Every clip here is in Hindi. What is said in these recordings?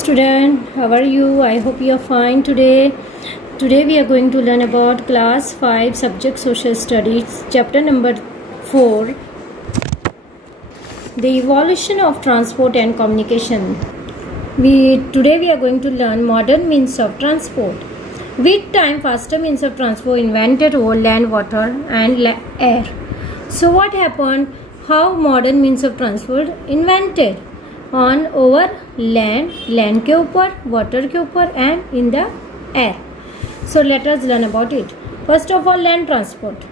Student, how are you? I hope you are fine today. Today we are going to learn about class 5 subject social studies chapter number 4, the evolution of transport and communication. Today we are going to learn modern means of transport. With time, faster means of transport invented over land, water and air. So what happened? How modern means of transport invented on over land के ऊपर, water के ऊपर and in the air. So let us learn about it. First of all, land transport.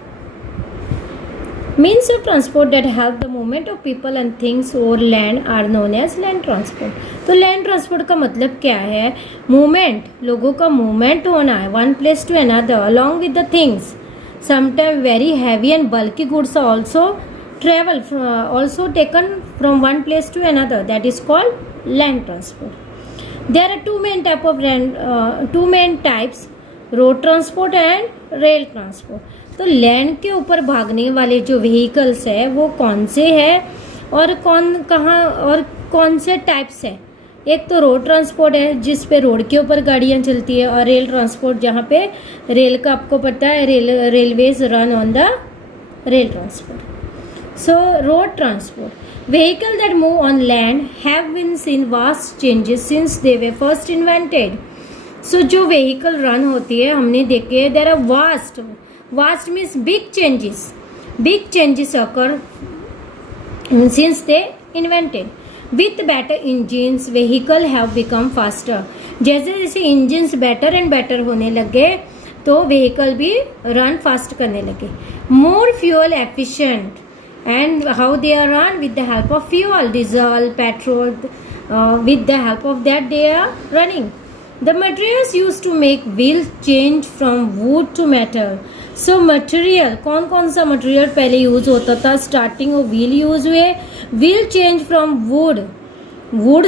Means of transport that help the movement of people and things over land are known as land transport. तो land transport का मतलब क्या है? Movement, लोगों का movement होना है one place to another along with the things. Sometimes very heavy and bulky goods are also taken from one place to another. That is called land transport. There are two main types, road transport and rail transport. तो लैंड के ऊपर भागने वाले जो व्हीकल्स है वो कौन से है और कौन से टाइप्स है? एक तो रोड ट्रांसपोर्ट है जिस पे रोड के ऊपर गाड़ियां चलती है, और रेल ट्रांसपोर्ट जहाँ पे रेल का आपको पता है railways run on the rail transport. So road transport vehicle that move on land have been seen vast changes since they were first invented. So जो व्हीकल रन होती है हमने देखे, there are vast means big changes occur since they invented. With better engines vehicle have become faster. जैसे जैसे इंजन्स बेटर एंड बेटर होने लगे तो व्हीकल भी रन फास्ट करने लगे. More fuel efficient and how they are run with the help of fuel, diesel, petrol. With the help of that they are running. The materials used to make wheel change from wood to metal. So material, कौन सा मटेरियल पहले यूज होता था? स्टार्टिंग वो व्हील यूज हुए. व्हील चेंज फ्रॉम वुड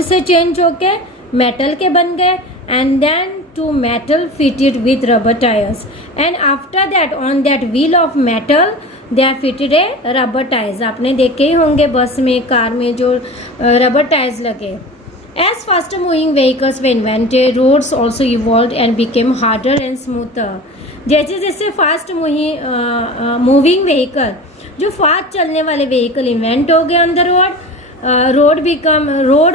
से चेंज होके मेटल के बन गए, and then to metal fitted with rubber tyres, and after that on that wheel of metal they are fitted a rubber tyres. आपने देखे ही होंगे बस में, कार में जो रबर टायर्स लगे. As faster moving vehicles were invented, roads also evolved and became harder and smoother. जैसे जैसे फास्ट मूविंग व्हीकल, जो फास्ट चलने वाले व्हीकल इन्वेंट हो गए on the road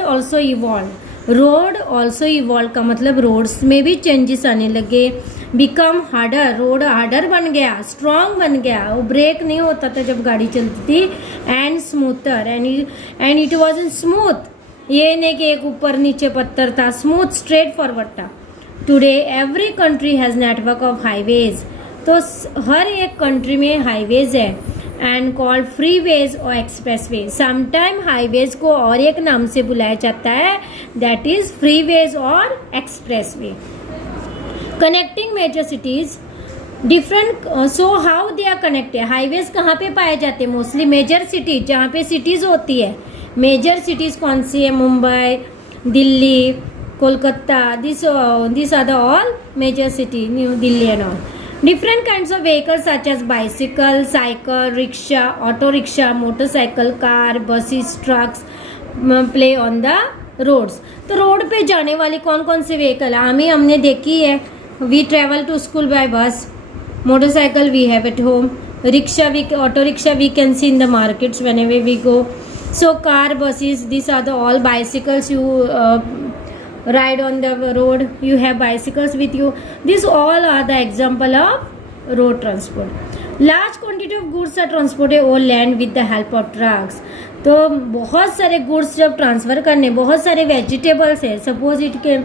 also evolve का मतलब रोड्स में भी चेंजेस आने लगे. बिकम हार्डर, रोड हार्डर बन गया, स्ट्रॉन्ग बन गया, वो ब्रेक नहीं होता था जब गाड़ी चलती थी. And smoother, and it was in smooth, ये नहीं कि एक ऊपर नीचे पत्थर था, स्मूथ स्ट्रेट फॉरवर्ड था. Today every country has network of highways. तो हर एक कंट्री में हाईवेज है, एंड कॉल्ड फ्रीवेज और एक्सप्रेसवे. समटाइम हाईवेज को और एक नाम से बुलाया जाता है, दैट इज फ्रीवेज और expressway. Connecting major cities different. So how they are connected? Highways कहाँ पे पाए जाते हैं? मोस्टली मेजर सिटीज, जहाँ पे सिटीज होती है. मेजर सिटीज कौन सी है? Mumbai, Delhi, Kolkata. This are the all major city, new Delhi and all. Different kinds of vehicles such as bicycle, cycle, rickshaw, auto rickshaw, motorcycle, car, buses, trucks play on the roads. तो रोड पे जाने वाली कौन से व्हीकल हमने देखी है. We travel to school by bus. Motorcycle we have at home. Auto rickshaw we can see in the markets whenever we go. So car, buses, these are the all bicycles you ride on the road. You have bicycles with you. These all are the example of road transport. Large quantity of goods are transported over land with the help of trucks. तो बहुत सारे गुड्स जब ट्रांसफर करने, बहुत सारे वेजिटेबल्स है. सपोज इट के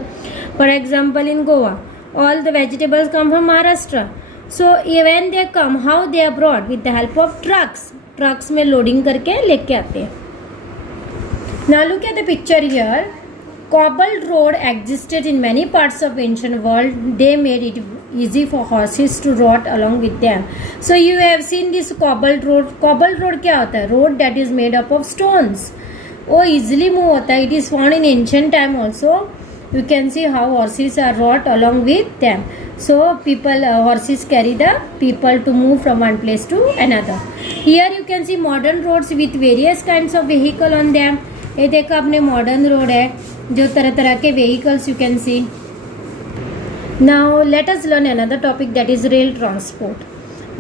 for example in Goa all the vegetables come from Maharashtra. So when they come, how they are brought? With the help of trucks में लोडिंग करके लेके आते हैं. Now look at the picture here. Cobbled road existed in many parts of ancient world. They made it easy for horses to rot along with them. So you have seen this cobbled road. Cobbled road क्या होता है? Road that is made up of stones. वो easily move होता है. It is found in ancient time also. You can see how horses are rot along with them. So horses carry the people to move from one place to another. Here you can see modern roads with various kinds of vehicle on them. ये देखो अपने मॉडर्न रोड है, जो तरह तरह के vehicles you can see. Now let us learn another topic, that is rail transport.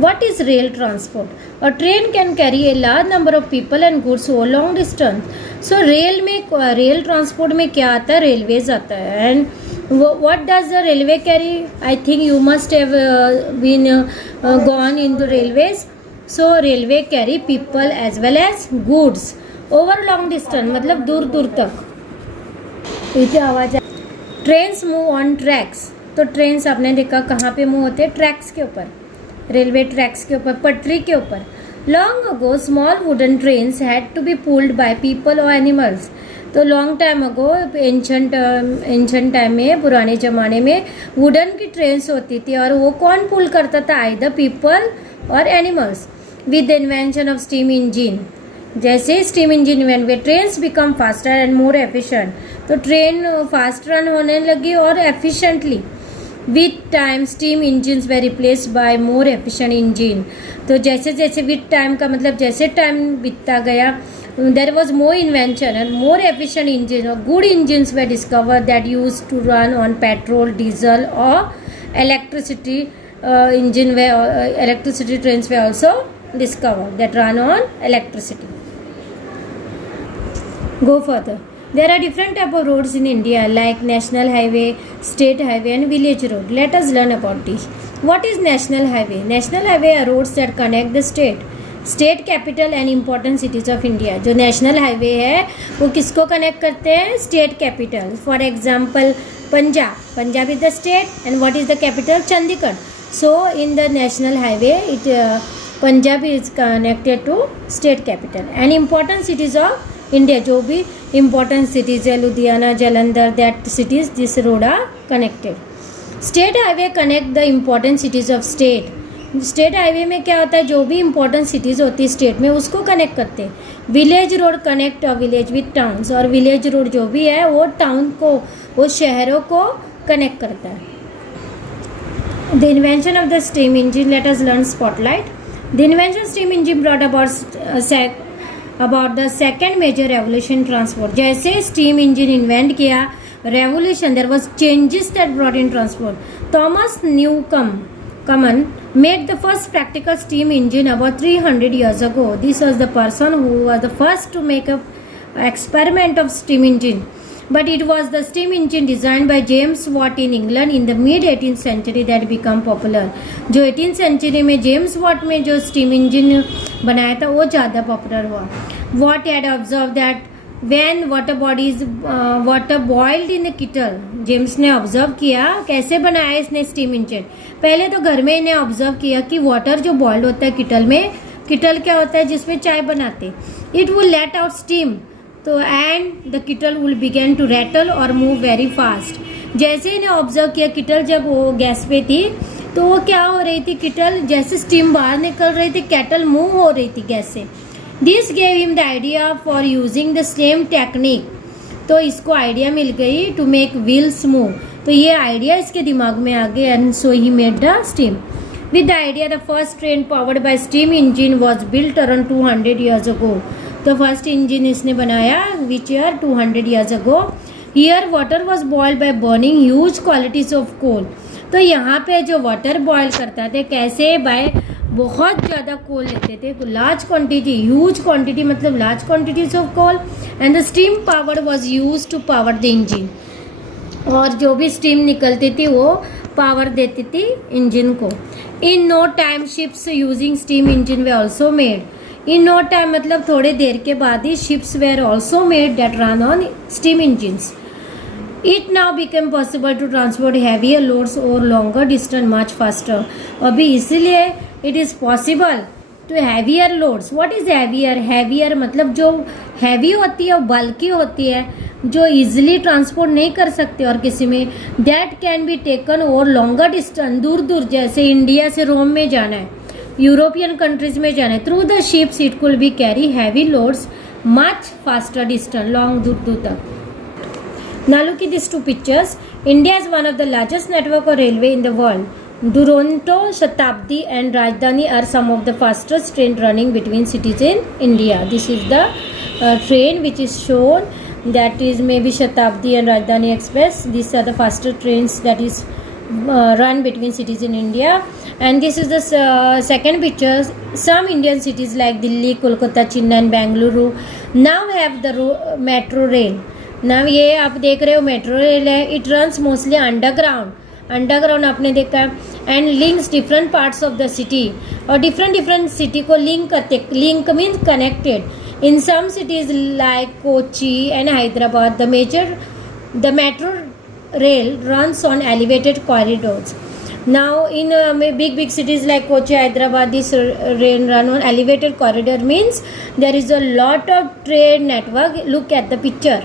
What is rail transport? A train can carry a large number of people and goods over long distance. So rail transport में क्या आता है? Railways आता है. And what does the railway carry? I think you must have gone into railways. So railway carry people as well as goods over long distance, मतलब दूर दूर तक. इतनी आवाज़ है. Trains move on tracks. तो ट्रेन्स आपने देखा कहाँ पे मूव होते हैं? ट्रैक्स के ऊपर, रेलवे ट्रैक्स के ऊपर, पटरी के ऊपर. Long ago small wooden trains had to be pulled by people और एनिमल्स. तो long time ago, ancient time में, पुराने ज़माने में वुडन की ट्रेन्स होती थी और वो कौन पुल करता था? आइदर पीपल और animals. With the invention of steam engine, जैसे स्टीम इंजन इन्वेंट हुए, trains become faster and more efficient. तो ट्रेन फास्ट रन होने लगी और efficiently. With time steam engines way replace by more efficient engine. तो जैसे जैसे विथ टाइम का मतलब जैसे टाइम बीतता गया, there was more invention and more efficient engine और good engines were discover that use to run on petrol, diesel और electricity. Engine were electricity trains were also discovered that run on electricity. Go further. There are different type of roads in India like national highway, state highway and village road. Let us learn about this. What is national highway? National highway are roads that connect the state capital and important cities of India. जो national highway है वो किसको connect करते हैं? State capital. For example, Punjab is the state and what is the capital? Chandigarh. So in the national highway Punjab is connected to state capital and important cities of India. जो भी important cities है, Ludhiana, Jalandhar, that cities, this road are connected. State highway connect the important cities of state. State highway में क्या होता है? जो भी important cities होती है state में उसको connect करते हैं. Village road connect a village with towns और village road जो भी है वो town को, वो शहरों को connect करता है. The invention of the steam engine. Let us learn spotlight. The invention of steam engine brought about the second major revolution in transport. जैसे steam engine invent किया, revolution, there was changes that brought in transport. Thomas Newcomen made the first practical steam engine about 300 years ago. This was the person who was the first to make a experiment of steam engine. But it was the steam engine designed by James Watt in England in the mid 18th century that became popular. जो 18th century में जेम्स वॉट में जो steam engine बनाया था वो ज़्यादा पॉपुलर हुआ. Watt had observed that when water boiled in the kettle. James ने ऑब्जर्व किया कैसे बनाया इसने steam engine. पहले तो घर में इन्हें ऑब्जर्व किया कि वाटर जो बॉइल्ड होता है किटल में, किटल क्या होता है? जिसमें चाय बनाते. It will let out steam. तो and the kettle will begin to rattle और मूव वेरी फास्ट. जैसे इन्हें ऑब्जर्व किया, किटल जब वो गैस पे थी तो वो क्या हो रही थी? किटल जैसे स्टीम बाहर निकल रही थी, केटल मूव हो रही थी गैस से. This gave him the idea for using the same technique. तो इसको आइडिया मिल गई टू मेक व्हील्स मूव. तो ये आइडिया इसके दिमाग में आ गया and so he made the steam. With the idea the first train powered by steam engine was built around 200 years ago. तो फर्स्ट इंजन इसने बनाया which year? 200 years ago. Here water was boiled by burning huge qualities of coal. तो यहाँ पे जो वाटर बॉयल करता थे कैसे? बाय बहुत ज़्यादा कोल लेते थे, लार्ज क्वांटिटी, ह्यूज क्वांटिटी मतलब large quantities of coal and the steam power was use to power the engine. और जो भी स्टीम निकलती थी वो पावर देती थी इंजन को. In no time ships using steam engine were also made. In no time मतलब थोड़े देर के बाद ही ships were also made that run on steam engines. It now become possible to transport heavier loads और लॉन्गर डिस्टेंस मच फास्टर. अभी इसीलिए it is possible to heavier loads. What is heavier? Heavier मतलब जो हैवी होती है, बल्कि होती है, जो इजीली ट्रांसपोर्ट नहीं कर सकते और किसी में, that can be taken over longer distance, दूर दूर, जैसे इंडिया से रोम में जाना है, यूरोपियन कंट्रीज में जाना है. थ्रू द शिप्स इट कुल be carry heavy loads much faster distance, long दूर दूर तक. Now look at these two pictures. India is one of the largest network of railway in the world. Duronto, Shatabdi and Rajdhani are some of the fastest train running between cities in India. This is the train which is shown that is maybe Shatabdi and Rajdhani Express. These are the faster trains that is run between cities in India. And this is the second picture. Some Indian cities like Delhi, Kolkata, Chennai and Bengaluru now have the metro rail. Now ये आप देख रहे हो मेट्रो रेल है. It runs mostly अंडरग्राउंड आपने देखा and links different parts of the city और डिफरेंट सिटी को लिंक करते. Link means connected. In some cities like Kochi and Hyderabad the metro rail runs on elevated corridors. Now in big cities like Kochi, Hyderabad, this rail run on elevated corridor means there is a lot of train network. Look at the picture.